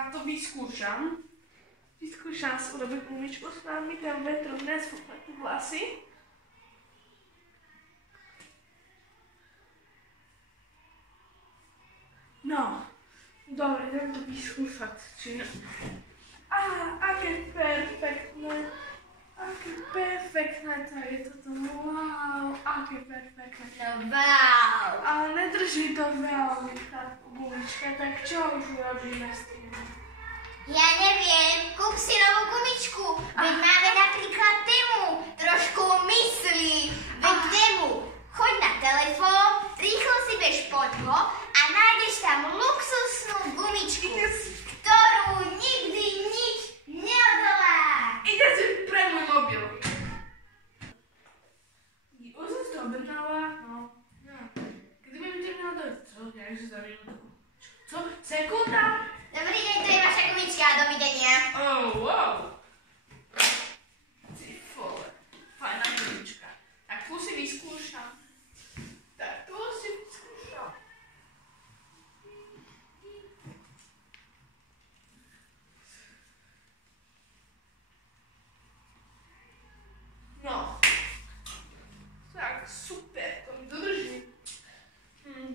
ja to vyskúšam. Vyskúšam si urobiť gumičku s vami, ten vetru nesfúkne tu vlasy. No, dobre, idem to vyskúšať. Aké perfektné. Aké perfektné to je toto, wow, aké perfektné. No wow. Ale nedrží to veľmi tá gumička, tak čo už urobíme s tým? Ja neviem, kúp si novú gumičku, veď máme napríklad tému, trošku myslí, veď tému. Choď na telefón, rýchlo si bež poďho a nájdeš tam luxusnú gumičku, ktorú nikdy nič neodolá. Ide si pre môj mobil. Už som si to objednala, no. Kedy mi terminál dojde? Co? Jakže za minútku. Co? Sekunda? Dobrý deň, to je vaša gumička, dovidenia. Oh, wow. Ty vole, fajná gumička. Tak tu si vyskúšam. No. Tak, super, to mi dodrží.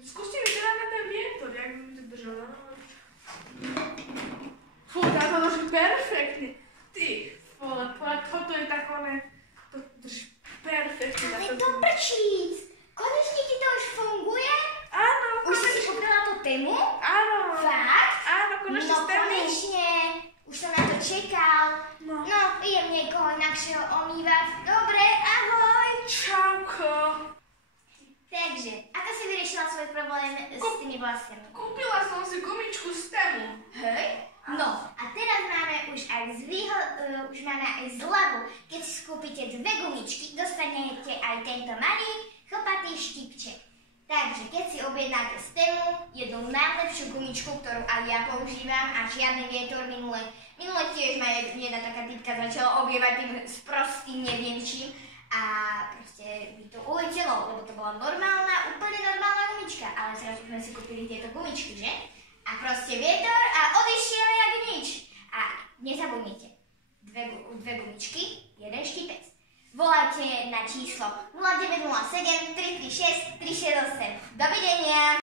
Skúste mi teda na ten vietor, jak by mi to držalo. Fú, táto drží perfektne. Ty, vole, toto je tak oné, to drží perfektne. Ale to prčíc, konečne ti to už funguje? Áno, už si pobrala tú tému? Áno. Fakt? Áno, konečne no, s tému. konečne, už som na to čekal. No, idem niekoho inakšieho omývať. Dobre, ahoj. Čauko. Takže, ako si vyriešila svoj problém s tými vlasami? Kúpila som si gumičku z tému. Hej? No, a teraz máme už aj už máme aj zľavu. Keď si kúpite 2 gumičky, dostanete aj tento malý chlpatý štipček. Takže, keď si objednáte z tému, jednu najlepšiu gumičku, ktorú aj ja používam a žiadny vietor minule tiež ma jedna taká typka začala obievať tým sprostým neviem čím a proste by to uletelo, lebo to bola úplne normálna gumička, ale teraz sme si kúpili tieto gumičky, že? A proste vietor a odišiel jak nič. A nezabudnite, dve gumičky, jeden štipec. Volajte na číslo 0907 336 368. Dovidenia!